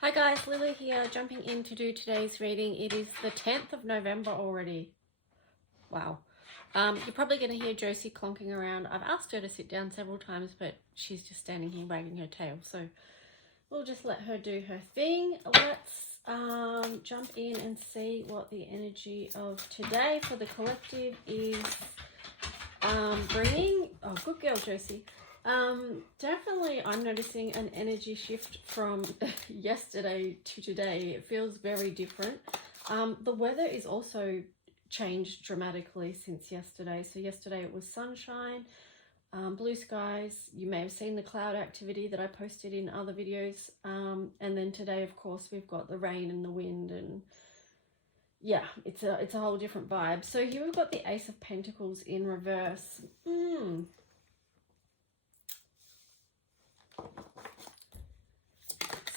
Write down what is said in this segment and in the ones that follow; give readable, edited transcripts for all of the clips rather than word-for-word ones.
Hi guys, Lily here, jumping in to do today's reading. It is the 10th of November already. Wow. You're probably going to hear Josie clonking around. I've asked her to sit down several times, but she's just standing here wagging her tail. So we'll just let her do her thing. Let's jump in and see what the energy of today for the collective is bringing. Oh, good girl, Josie. Definitely I'm noticing an energy shift from yesterday to today. It feels very different. The weather is also changed dramatically since yesterday. So yesterday it was sunshine, blue skies. You may have seen the cloud activity that I posted in other videos. And then today, of course, we've got the rain and the wind, and yeah, it's a whole different vibe. So here we've got the Ace of Pentacles in reverse.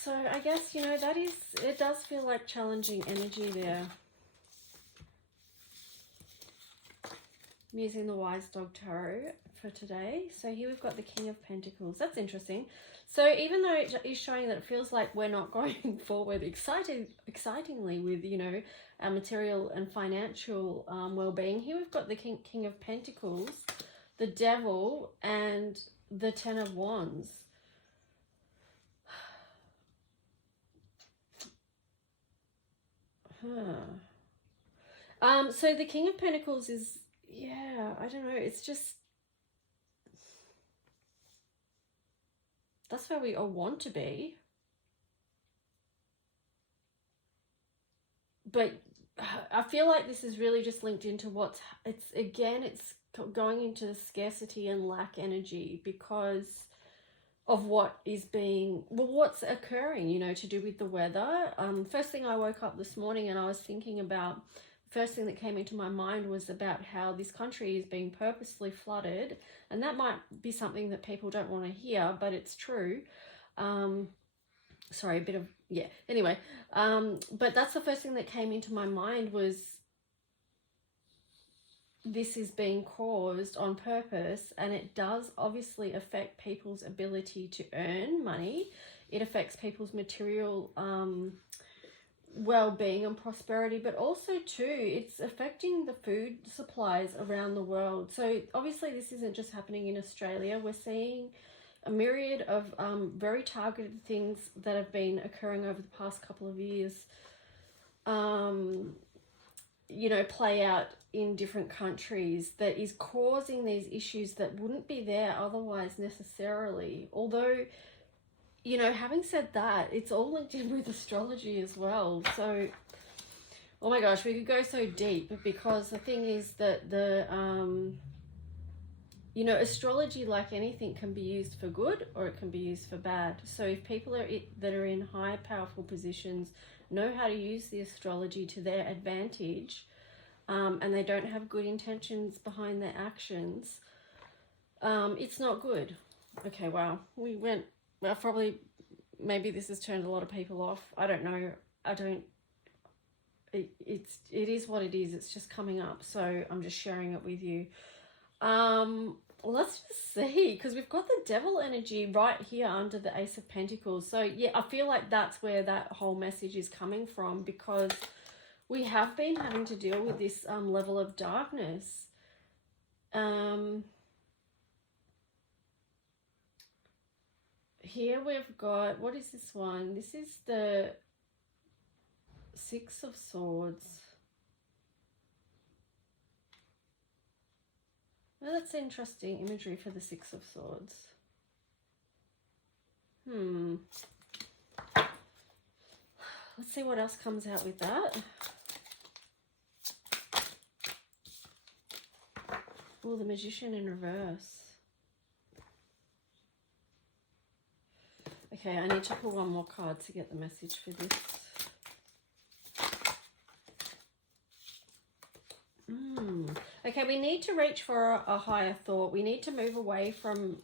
So I guess, you know, it does feel like challenging energy there. I'm using the Wise Dog Tarot for today. So here we've got the King of Pentacles. That's interesting. So even though it is showing that it feels like we're not going forward excitingly with, you know, our material and financial well-being, here we've got the King of Pentacles, the Devil, and the Ten of Wands. So the King of Pentacles is, yeah, I don't know, it's just, that's where we all want to be. But I feel like this is really just linked into it's going into the scarcity and lack energy because of what's occurring, you know, to do with the weather. First thing I woke up this morning and I was thinking about, first thing that came into my mind was about how this country is being purposely flooded, and that might be something that people don't want to hear, but it's true. Sorry, a bit of, yeah, anyway, but that's the first thing that came into my mind was this is being caused on purpose, and it does obviously affect people's ability to earn money. It affects people's material well-being and prosperity, but also too it's affecting the food supplies around the world. So obviously this isn't just happening in Australia. We're seeing a myriad of very targeted things that have been occurring over the past couple of years, you know, play out in different countries that is causing these issues that wouldn't be there otherwise necessarily. Although, you know, having said that, it's all linked in with astrology as well. So, oh my gosh, we could go so deep, because the thing is that you know, astrology, like anything, can be used for good or it can be used for bad. So if people that are in high, powerful positions know how to use the astrology to their advantage, and they don't have good intentions behind their actions, it's not good. Okay, wow. We went, well, probably, maybe this has turned a lot of people off. I don't know. It is what it is. It's just coming up. So I'm just sharing it with you. Let's just see, because we've got the Devil energy right here under the Ace of Pentacles. So yeah, I feel like that's where that whole message is coming from, because we have been having to deal with this level of darkness. Here we've got, what is this one? This is the Six of Swords. Well, that's interesting imagery for the Six of Swords. Let's see what else comes out with that. Oh, the Magician in reverse. Okay, I need to pull one more card to get the message for this. Okay, we need to reach for a higher thought. We need to move away from,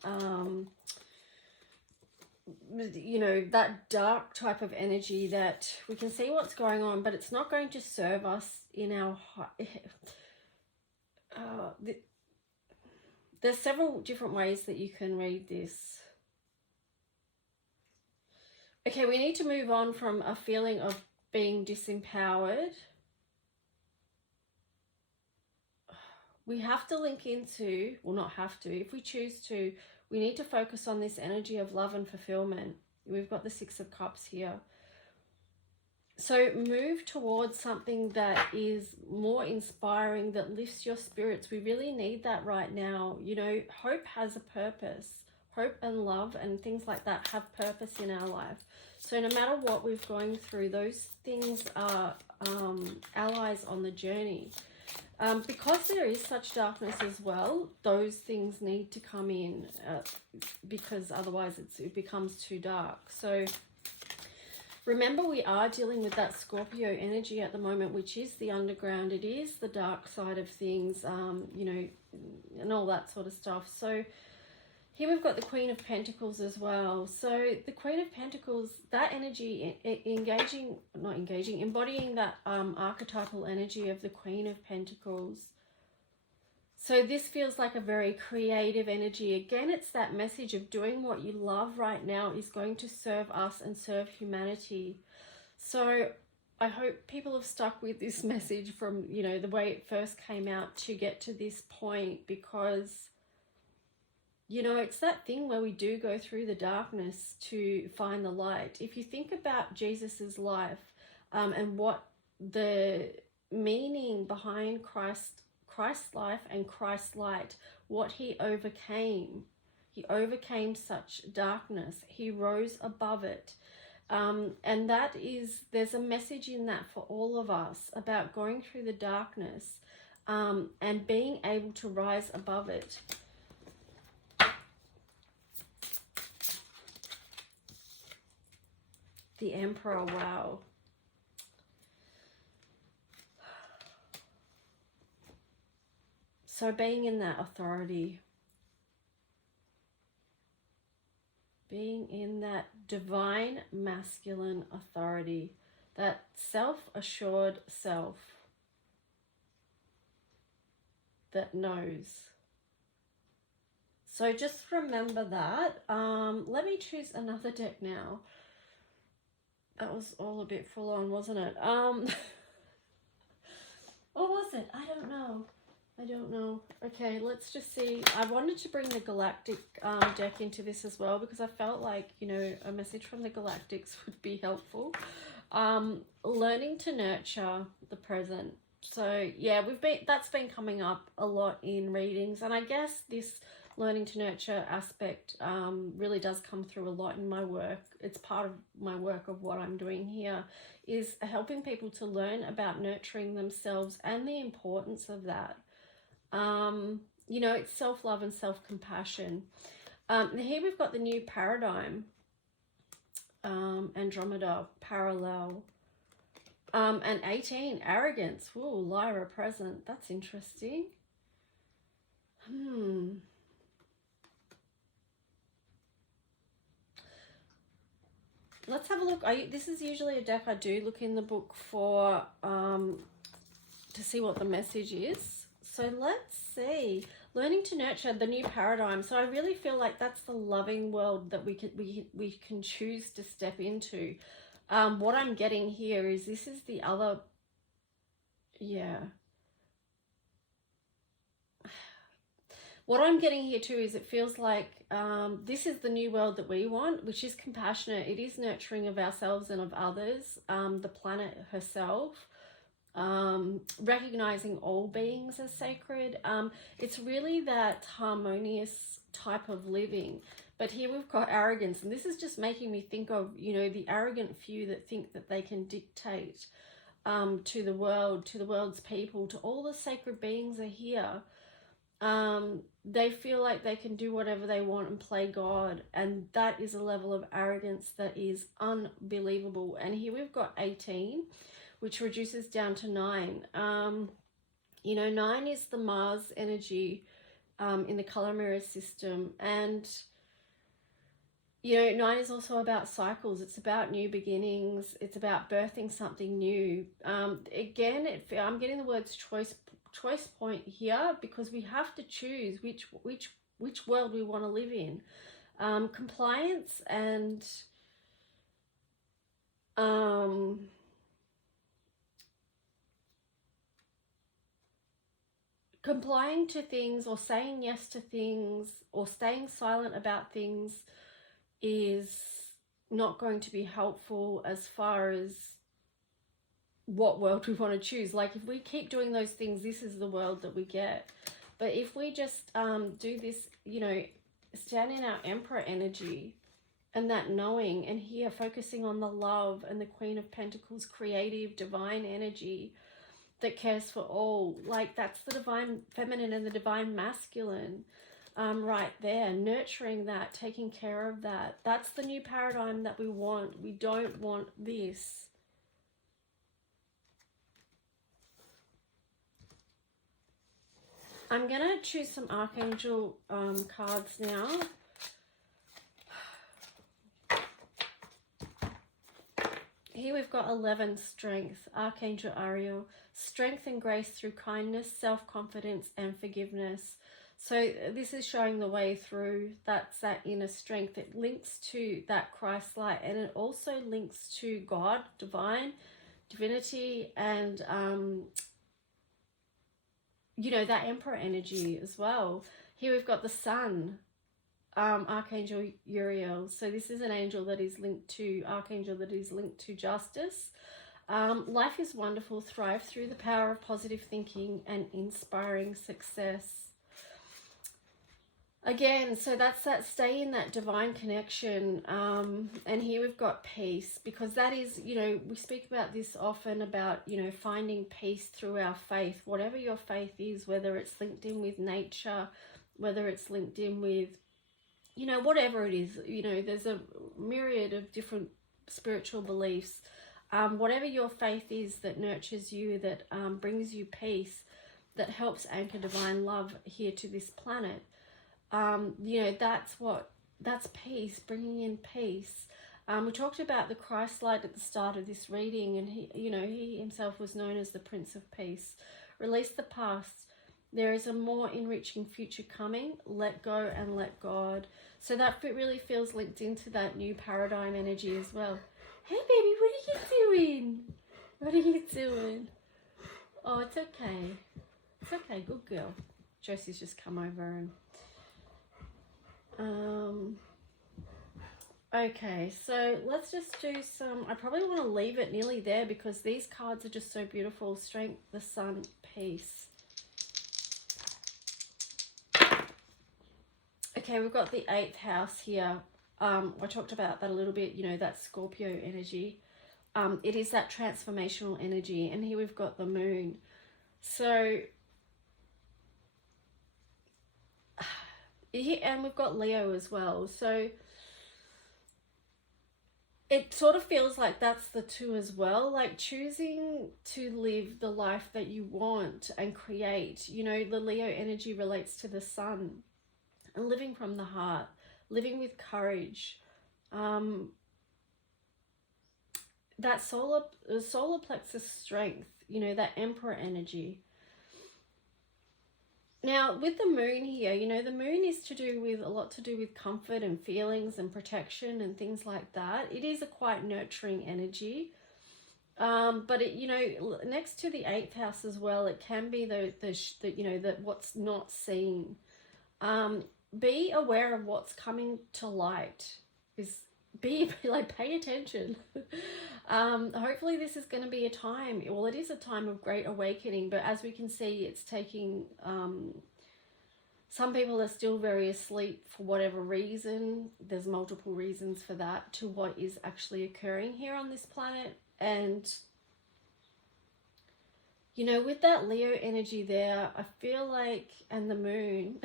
you know, that dark type of energy that we can see what's going on, but it's not going to serve us in our... there's several different ways that you can read this. Okay, we need to move on from a feeling of being disempowered. We have to link into, well, not have to, if we choose to, we need to focus on this energy of love and fulfillment. We've got the Six of Cups here. So move towards something that is more inspiring, that lifts your spirits. We really need that right now. You know, hope has a purpose. Hope and love and things like that have purpose in our life. So no matter what we're going through, those things are allies on the journey. Because there is such darkness as well, those things need to come in because otherwise it becomes too dark. So remember, we are dealing with that Scorpio energy at the moment, which is the underground. It is the dark side of things, you know, and all that sort of stuff. So here we've got the Queen of Pentacles as well. So the Queen of Pentacles, that energy, embodying that archetypal energy of the Queen of Pentacles. So this feels like a very creative energy. Again, it's that message of doing what you love right now is going to serve us and serve humanity. So I hope people have stuck with this message from, you know, the way it first came out to get to this point, because, you know, it's that thing where we do go through the darkness to find the light. If you think about Jesus's life and what the meaning behind Christ's life and Christ's light, what he overcame such darkness. He rose above it. And that is, there's a message in that for all of us about going through the darkness and being able to rise above it. The Emperor, wow. So being in that authority, being in that divine masculine authority, that self-assured self that knows. So just remember that. Let me choose another deck now. That was all a bit full on, wasn't it? Or was it? I don't know. Okay, let's just see. I wanted to bring the Galactic deck into this as well, because I felt like, you know, a message from the Galactics would be helpful. Learning to nurture the present. So yeah, that's been coming up a lot in readings, and I guess this learning to nurture aspect really does come through a lot in my work. It's part of my work of what I'm doing here, is helping people to learn about nurturing themselves and the importance of that. You know, it's self-love and self-compassion. Here we've got the new paradigm, Andromeda, parallel, and 18, arrogance. Ooh, Lyra present. That's interesting. Let's have a look. This is usually a deck I do look in the book for, to see what the message is. So let's see. Learning to nurture, the new paradigm. So I really feel like that's the loving world that we can choose to step into. What I'm getting here is this is the other, yeah. What I'm getting here too is it feels like this is the new world that we want, which is compassionate. It is nurturing of ourselves and of others, the planet herself. Recognizing all beings as sacred. It's really that harmonious type of living. But here we've got arrogance, and this is just making me think of, you know, the arrogant few that think that they can dictate to the world, to the world's people, to all the sacred beings are here. They feel like they can do whatever they want and play God, and that is a level of arrogance that is unbelievable. And here we've got 18, which reduces down to 9. You know, 9 is the Mars energy in the color mirror system, and you know, 9 is also about cycles. It's about new beginnings. It's about birthing something new. Again, I'm getting the words choice point here, because we have to choose which world we want to live in. Compliance and complying to things or saying yes to things or staying silent about things is not going to be helpful as far as what world we want to choose. Like, if we keep doing those things, this is the world that we get. But if we just do this, you know, stand in our Emperor energy and that knowing, and here focusing on the love and the Queen of Pentacles, creative, divine energy that cares for all. Like, that's the divine feminine and the divine masculine right there, nurturing that, taking care of that. That's the new paradigm that we want. We don't want this. I'm going to choose some Archangel cards now. Here we've got 11, strength, Archangel Ariel, strength and grace through kindness, self-confidence and forgiveness. So this is showing the way through. That's that inner strength. It links to that Christ light, and it also links to God, divine, divinity, and you know, that Emperor energy as well. Here we've got the Sun, Archangel Uriel. So this is an angel that is linked to, Archangel that is linked to justice. Life is wonderful. Thrive through the power of positive thinking and inspiring success. Again, so that's that, stay in that divine connection. And here we've got peace, because that is, you know, we speak about this often about, you know, finding peace through our faith, whatever your faith is, whether it's linked in with nature, whether it's linked in with, you know, whatever it is. You know, there's a myriad of different spiritual beliefs. Whatever your faith is that nurtures you, that brings you peace, that helps anchor divine love here to this planet. You know, that's peace, bringing in peace. We talked about the Christ light at the start of this reading, and he, you know, he himself was known as the Prince of Peace. Release the past. There is a more enriching future coming. Let go and let God. So that really feels linked into that new paradigm energy as well. Hey baby, what are you doing? What are you doing? Oh, it's okay. It's okay, good girl. Josie's just come over and okay, so let's just do some, I probably want to leave it nearly there because these cards are just so beautiful. Strength, the Sun, peace. Okay, we've got the 8th house here. I talked about that a little bit, you know, that Scorpio energy. It is that transformational energy, and here we've got the Moon. So and we've got Leo as well. So it sort of feels like that's the 2 as well, like choosing to live the life that you want and create. You know, the Leo energy relates to the Sun and living from the heart, living with courage. That solar plexus strength, you know, that Emperor energy. Now, with the Moon here, you know, the Moon is to do with, a lot to do with comfort and feelings and protection and things like that. It is a quite nurturing energy. But it, you know, next to the 8th house as well, it can be the you know, that what's not seen. Be aware of what's coming to light. Be like, pay attention. Hopefully this is going to be a time, well, it is a time of great awakening, but as we can see, it's taking, some people are still very asleep for whatever reason. There's multiple reasons for that, to what is actually occurring here on this planet. And, you know, with that Leo energy there, I feel like, and the Moon,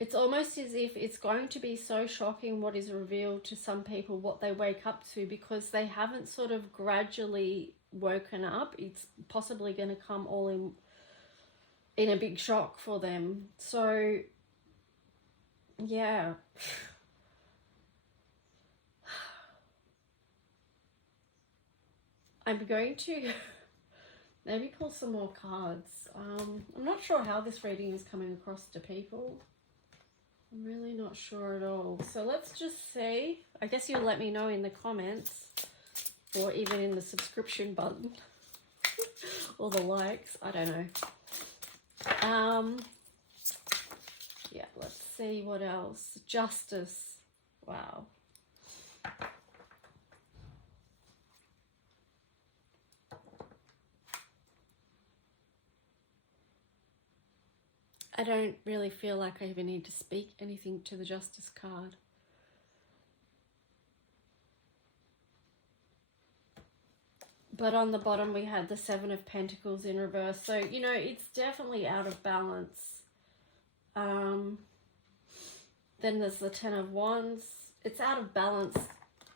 it's almost as if it's going to be so shocking what is revealed to some people, what they wake up to, because they haven't sort of gradually woken up. It's possibly going to come all in a big shock for them. So, yeah. I'm going to maybe pull some more cards. I'm not sure how this reading is coming across to people. I'm really not sure at all. So let's just see. I guess you'll let me know in the comments. or even in the subscription button or the likes. I don't know. Yeah, let's see what else. Justice. Wow. I don't really feel like I even need to speak anything to the Justice card. But on the bottom we had the Seven of Pentacles in reverse. So, you know, it's definitely out of balance. Then there's the Ten of Wands. It's out of balance.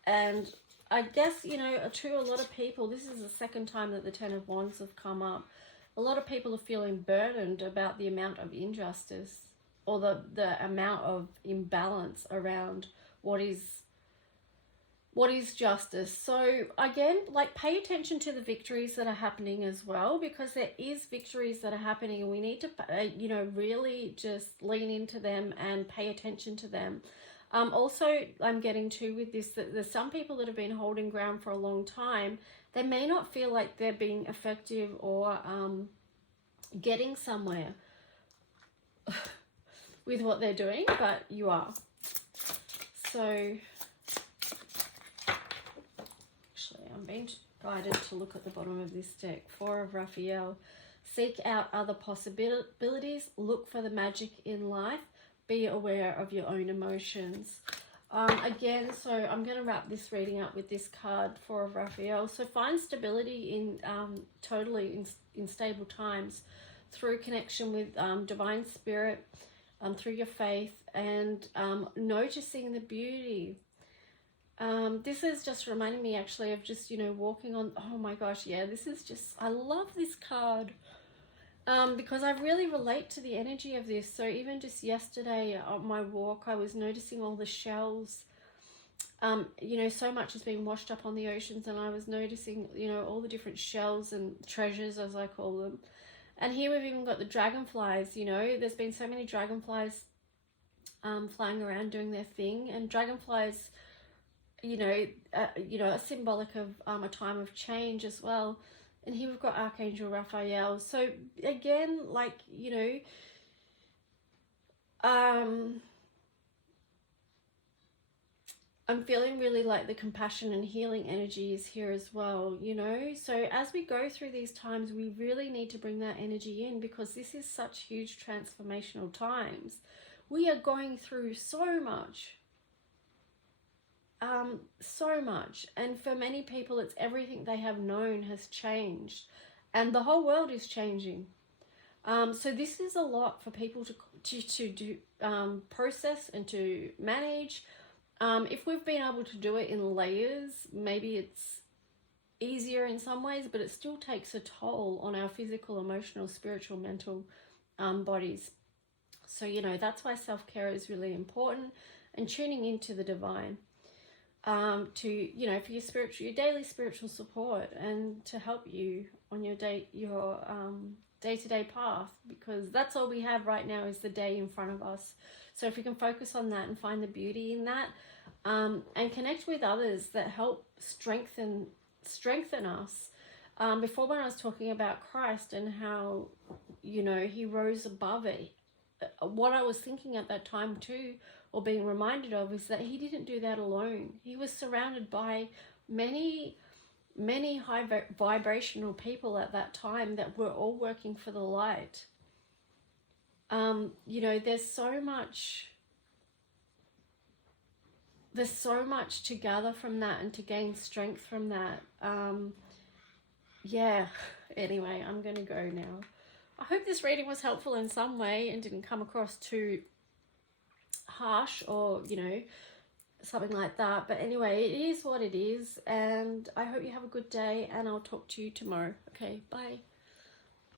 And I guess, you know, to a lot of people, this is the second time that the Ten of Wands have come up. A lot of people are feeling burdened about the amount of injustice or the amount of imbalance around what is justice. So again, like, pay attention to the victories that are happening as well, because there is victories that are happening and we need to, you know, really just lean into them and pay attention to them. Also, I'm getting to with this that there's some people that have been holding ground for a long time. They may not feel like they're being effective or getting somewhere with what they're doing, but you are. So I'm being guided to look at the bottom of this deck. Four of Raphael. Seek out other possibilities. Look for the magic in life. Be aware of your own emotions. Again, so I'm going to wrap this reading up with this card, Four of Raphael. So find stability in totally in stable times through connection with divine spirit, through your faith, and noticing the beauty. This is just reminding me actually of just, you know, walking on, oh my gosh, yeah, this is just, I love this card because I really relate to the energy of this. So even just yesterday on my walk, I was noticing all the shells. You know, so much has been washed up on the oceans, and I was noticing, you know, all the different shells and treasures, as I call them. And here we've even got the dragonflies. You know, there's been so many dragonflies flying around doing their thing, and dragonflies, you know, are symbolic of a time of change as well. And here we've got Archangel Raphael. So again, like, you know, I'm feeling really like the compassion and healing energy is here as well, you know. So as we go through these times, we really need to bring that energy in, because this is such huge transformational times. We are going through so much. So much, and for many people it's everything they have known has changed, and the whole world is changing. So this is a lot for people to do, process and to manage. If we've been able to do it in layers, maybe it's easier in some ways, but it still takes a toll on our physical, emotional, spiritual, mental bodies. So, you know, that's why self-care is really important, and tuning into the divine. To, you know, for your daily spiritual support, and to help you on your day-to-day path, because that's all we have right now is the day in front of us. So if we can focus on that and find the beauty in that, and connect with others that help strengthen us. Before, when I was talking about Christ and how, you know, he rose above it, what I was thinking at that time too, or being reminded of, is that he didn't do that alone. He was surrounded by many high vibrational people at that time that were all working for the light. You know, there's so much to gather from that and to gain strength from that. Yeah, anyway, I'm going to go now. I hope this reading was helpful in some way and didn't come across too harsh or, you know, something like that. But anyway, it is what it is, and I hope you have a good day, and I'll talk to you tomorrow. Okay, bye.